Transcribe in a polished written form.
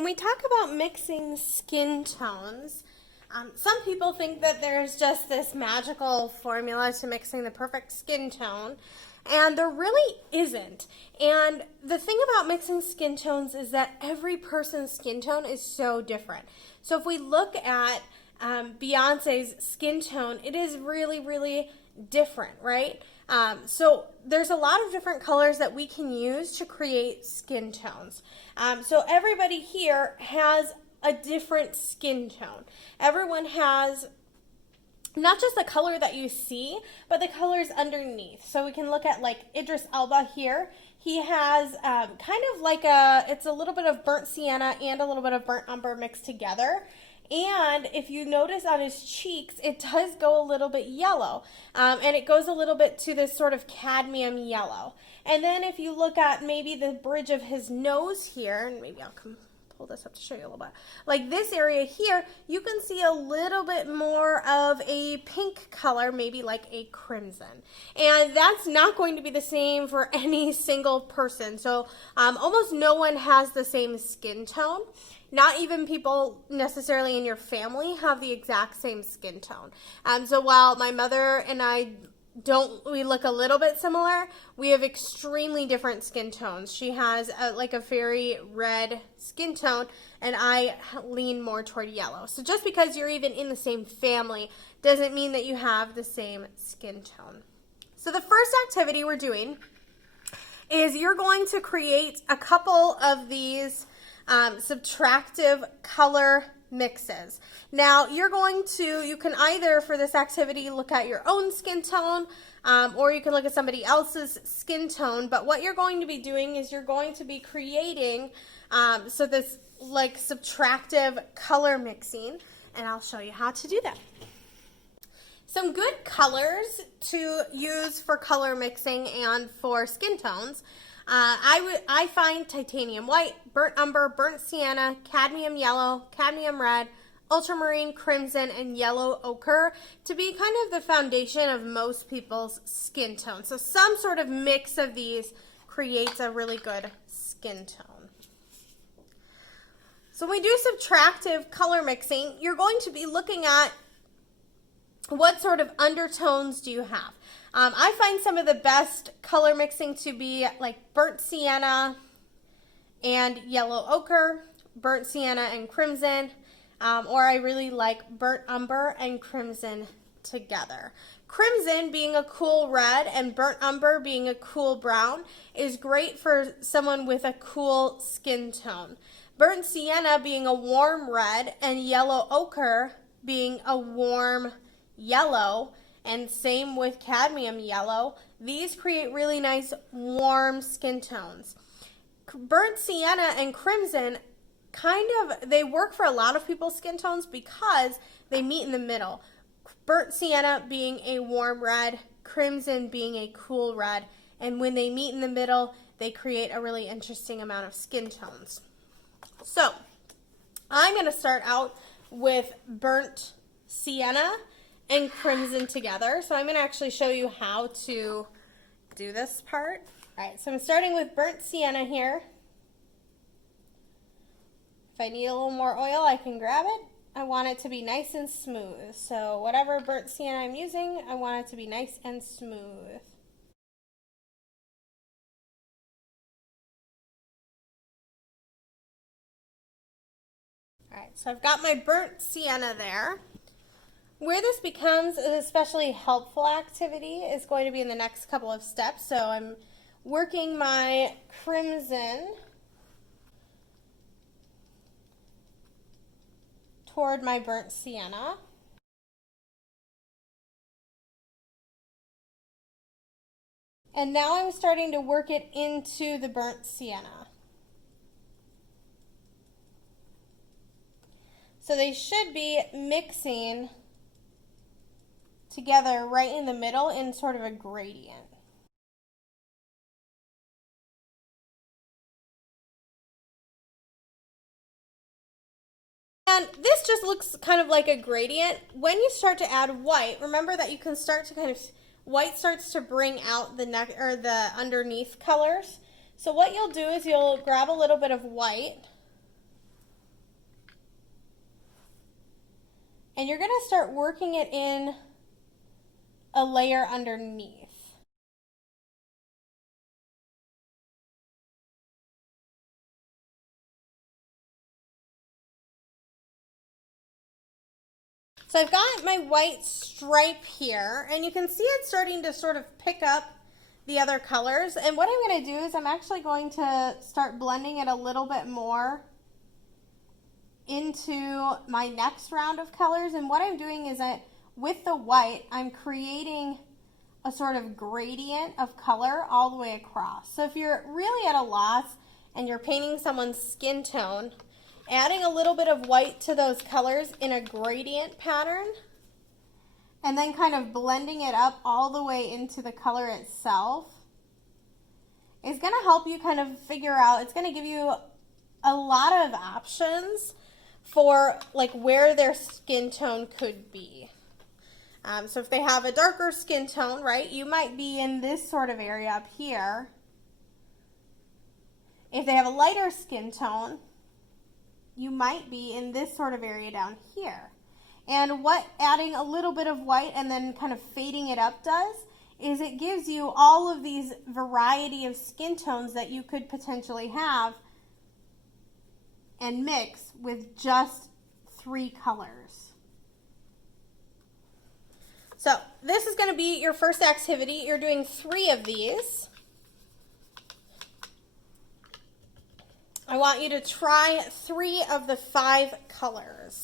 When we talk about mixing skin tones, some people think that there's just this magical formula to mixing the perfect skin tone, and there really isn't. And the thing about mixing skin tones is that every person's skin tone is so different. So if we look at Beyonce's skin tone, it is really, really different, right? So there's a lot of different colors that we can use to create skin tones. So everybody here has a different skin tone. Everyone has not just the color that you see, but the colors underneath. So we can look at like Idris Elba here. He has kind of like it's a little bit of burnt sienna and a little bit of burnt umber mixed together. And if you notice on his cheeks, it does go a little bit yellow. And it goes a little bit to this sort of cadmium yellow. And then if you look at maybe the bridge of his nose here, and maybe I'll pull this up to show you a little bit. Like this area here, you can see a little bit more of a pink color, maybe like a crimson. And that's not going to be the same for any single person. So almost no one has the same skin tone. Not even people necessarily in your family have the exact same skin tone. So while my mother and I we look a little bit similar, we have extremely different skin tones. She has like a very red skin tone, and I lean more toward yellow. So just because you're even in the same family doesn't mean that you have the same skin tone. So the first activity we're doing is you're going to create a couple of these subtractive color mixes. Now you can either for this activity look at your own skin tone or you can look at somebody else's skin tone, but what you're going to be doing is you're going to be creating this like subtractive color mixing, and I'll show you how to do that. Some good colors to use for color mixing and for skin tones. I find titanium white, burnt umber, burnt sienna, cadmium yellow, cadmium red, ultramarine, crimson, and yellow ochre to be kind of the foundation of most people's skin tone. So some sort of mix of these creates a really good skin tone. So when we do subtractive color mixing, you're going to be looking at what sort of undertones do you have. I find some of the best color mixing to be like burnt sienna and yellow ochre, burnt sienna and crimson, or I really like burnt umber and crimson together. Crimson being a cool red and burnt umber being a cool brown is great for someone with a cool skin tone. Burnt sienna being a warm red and yellow ochre being a warm yellow, and same with cadmium yellow. These create really nice warm skin tones. Burnt sienna and crimson they work for a lot of people's skin tones because they meet in the middle. Burnt sienna being a warm red, crimson being a cool red, and when they meet in the middle, they create a really interesting amount of skin tones. So I'm going to start out with burnt sienna and crimson together. So I'm going to actually show you how to do this part. All right, so I'm starting with burnt sienna here. If I need a little more oil, I can grab it. I want it to be nice and smooth. So whatever burnt sienna I'm using, I want it to be nice and smooth. All right, so I've got my burnt sienna there. Where this becomes an especially helpful activity is going to be in the next couple of steps. So I'm working my crimson toward my burnt sienna. And now I'm starting to work it into the burnt sienna. So they should be mixing together right in the middle in sort of a gradient. And this just looks kind of like a gradient. When you start to add white, remember that you can start to white starts to bring out the neck or the underneath colors. So what you'll do is you'll grab a little bit of white and you're going to start working it in a layer underneath. So I've got my white stripe here, and you can see it's starting to sort of pick up the other colors. And what I'm going to do is I'm actually going to start blending it a little bit more into my next round of colors. And what I'm doing is that with the white, I'm creating a sort of gradient of color all the way across. So if you're really at a loss and you're painting someone's skin tone, adding a little bit of white to those colors in a gradient pattern and then kind of blending it up all the way into the color itself is going to help you kind of figure out, it's going to give you a lot of options for like where their skin tone could be. So if they have a darker skin tone, right, you might be in this sort of area up here. If they have a lighter skin tone, you might be in this sort of area down here. And what adding a little bit of white and then kind of fading it up does is it gives you all of these variety of skin tones that you could potentially have and mix with just 3 colors. So this is going to be your first activity. You're doing 3 of these. I want you to try 3 of the 5 colors.